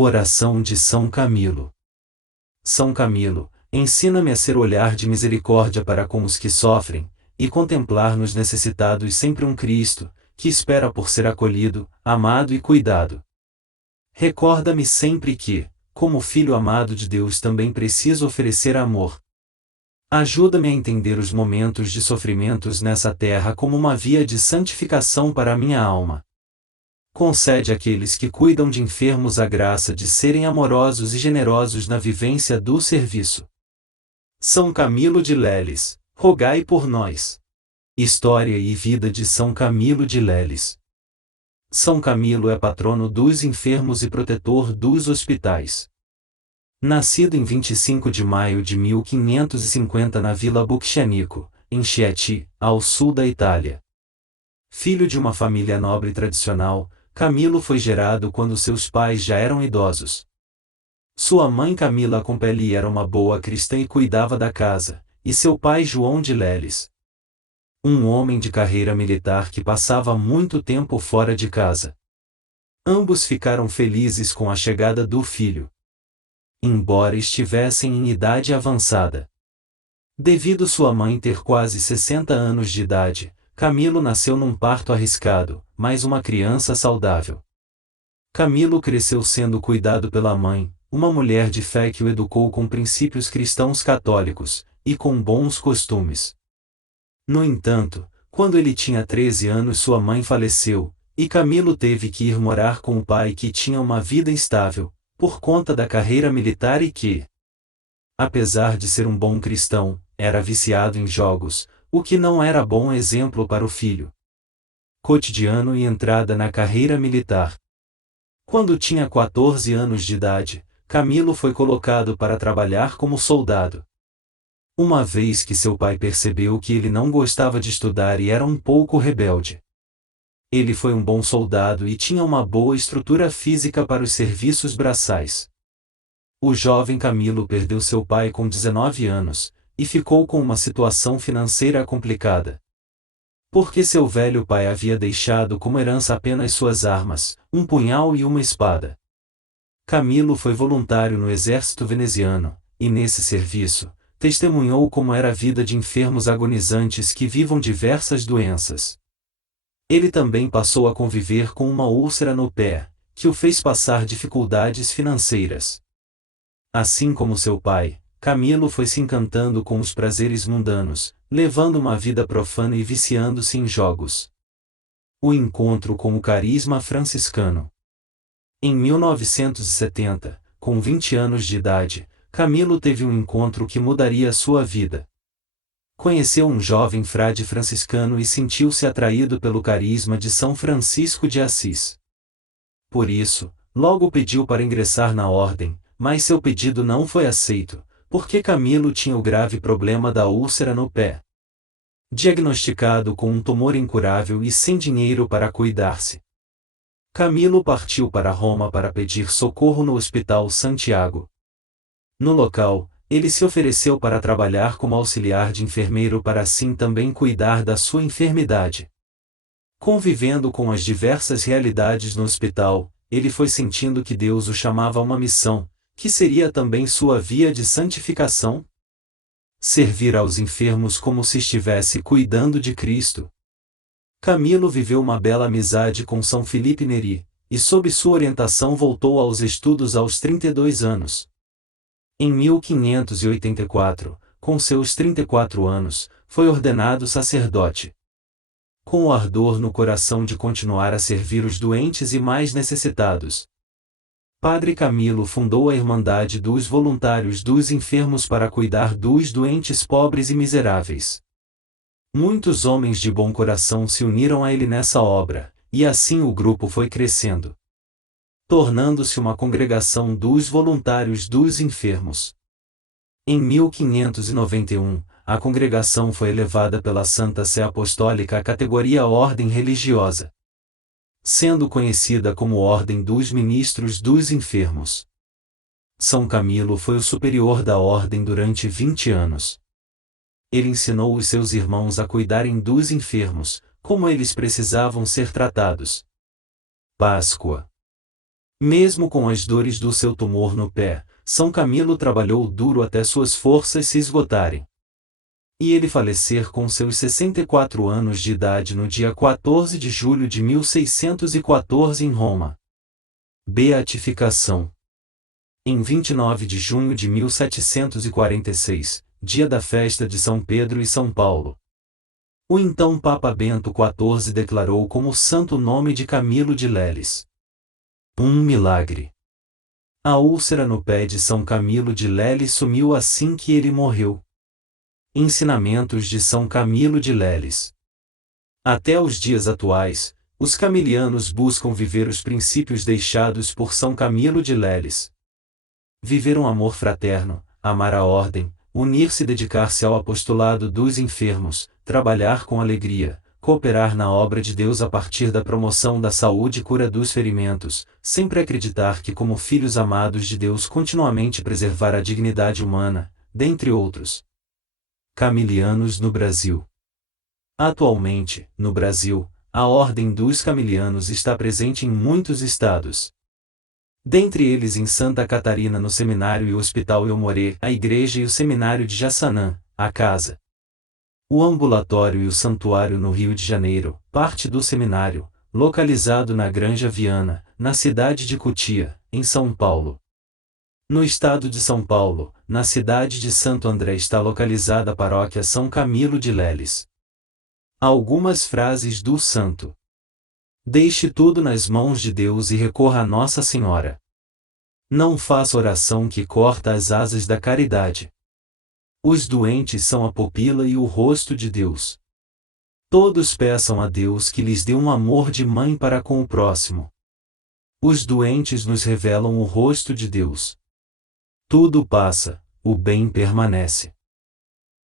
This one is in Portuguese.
Oração de São Camilo. São Camilo, ensina-me a ser olhar de misericórdia para com os que sofrem, e contemplar nos necessitados sempre um Cristo, que espera por ser acolhido, amado e cuidado. Recorda-me sempre que, como filho amado de Deus, também preciso oferecer amor. Ajuda-me a entender os momentos de sofrimentos nessa terra como uma via de santificação para a minha alma. Concede àqueles que cuidam de enfermos a graça de serem amorosos e generosos na vivência do serviço. São Camilo de Leles, rogai por nós. História e vida de São Camilo de Leles. São Camilo é patrono dos enfermos e protetor dos hospitais. Nascido em 25 de maio de 1550 na Vila Buccianico, em Chieti, ao sul da Itália. Filho de uma família nobre e tradicional, Camilo foi gerado quando seus pais já eram idosos. Sua mãe Camila Compelli era uma boa cristã e cuidava da casa, e seu pai João de Leles, um homem de carreira militar que passava muito tempo fora de casa. Ambos ficaram felizes com a chegada do filho, embora estivessem em idade avançada. Devido sua mãe ter quase 60 anos de idade, Camilo nasceu num parto arriscado, mas uma criança saudável. Camilo cresceu sendo cuidado pela mãe, uma mulher de fé que o educou com princípios cristãos católicos, e com bons costumes. No entanto, quando ele tinha 13 anos sua mãe faleceu, e Camilo teve que ir morar com o pai que tinha uma vida instável, por conta da carreira militar e que, apesar de ser um bom cristão, era viciado em jogos, o que não era bom exemplo para o filho. Cotidiano e entrada na carreira militar. Quando tinha 14 anos de idade, Camilo foi colocado para trabalhar como soldado. Uma vez que seu pai percebeu que ele não gostava de estudar e era um pouco rebelde. Ele foi um bom soldado e tinha uma boa estrutura física para os serviços braçais. O jovem Camilo perdeu seu pai com 19 anos, e ficou com uma situação financeira complicada. Porque seu velho pai havia deixado como herança apenas suas armas, um punhal e uma espada. Camilo foi voluntário no exército veneziano, e nesse serviço, testemunhou como era a vida de enfermos agonizantes que vivam diversas doenças. Ele também passou a conviver com uma úlcera no pé, que o fez passar dificuldades financeiras. Assim como seu pai, Camilo foi se encantando com os prazeres mundanos, levando uma vida profana e viciando-se em jogos. O encontro com o carisma franciscano. Em 1970, com 20 anos de idade, Camilo teve um encontro que mudaria sua vida. Conheceu um jovem frade franciscano e sentiu-se atraído pelo carisma de São Francisco de Assis. Por isso, logo pediu para ingressar na ordem, mas seu pedido não foi aceito, porque Camilo tinha o grave problema da úlcera no pé. Diagnosticado com um tumor incurável e sem dinheiro para cuidar-se, Camilo partiu para Roma para pedir socorro no Hospital Santiago. No local, ele se ofereceu para trabalhar como auxiliar de enfermeiro para assim também cuidar da sua enfermidade. Convivendo com as diversas realidades no hospital, ele foi sentindo que Deus o chamava a uma missão, que seria também sua via de santificação: servir aos enfermos como se estivesse cuidando de Cristo. Camilo viveu uma bela amizade com São Felipe Neri, e sob sua orientação voltou aos estudos aos 32 anos. Em 1584, com seus 34 anos, foi ordenado sacerdote. Com o ardor no coração de continuar a servir os doentes e mais necessitados, Padre Camilo fundou a Irmandade dos Voluntários dos Enfermos para cuidar dos doentes pobres e miseráveis. Muitos homens de bom coração se uniram a ele nessa obra, e assim o grupo foi crescendo, tornando-se uma congregação dos voluntários dos enfermos. Em 1591, a congregação foi elevada pela Santa Sé Apostólica à categoria ordem religiosa, sendo conhecida como Ordem dos Ministros dos Enfermos. São Camilo foi o superior da ordem durante 20 anos. Ele ensinou os seus irmãos a cuidarem dos enfermos, como eles precisavam ser tratados. Páscoa. Mesmo com as dores do seu tumor no pé, São Camilo trabalhou duro até suas forças se esgotarem. E ele falecer com seus 64 anos de idade no dia 14 de julho de 1614 em Roma. Beatificação. Em 29 de junho de 1746, dia da festa de São Pedro e São Paulo, o então Papa Bento XIV declarou como santo o nome de Camilo de Leles. Um milagre. A úlcera no pé de São Camilo de Leles sumiu assim que ele morreu. Ensinamentos de São Camilo de Leles. Até os dias atuais, os camilianos buscam viver os princípios deixados por São Camilo de Leles. Viver um amor fraterno, amar a ordem, unir-se e dedicar-se ao apostolado dos enfermos, trabalhar com alegria, cooperar na obra de Deus a partir da promoção da saúde e cura dos ferimentos, sempre acreditar que como filhos amados de Deus continuamente preservar a dignidade humana, dentre outros. Camilianos no Brasil. Atualmente, no Brasil, a Ordem dos Camilianos está presente em muitos estados. Dentre eles em Santa Catarina no Seminário e Hospital Elmorê, a Igreja e o Seminário de Jaçanã, a Casa. O Ambulatório e o Santuário no Rio de Janeiro, parte do Seminário, localizado na Granja Viana, na cidade de Cotia, em São Paulo. No estado de São Paulo, na cidade de Santo André está localizada a Paróquia São Camilo de Leles. Algumas frases do santo. Deixe tudo nas mãos de Deus e recorra a Nossa Senhora. Não faça oração que corta as asas da caridade. Os doentes são a pupila e o rosto de Deus. Todos peçam a Deus que lhes dê um amor de mãe para com o próximo. Os doentes nos revelam o rosto de Deus. Tudo passa, o bem permanece.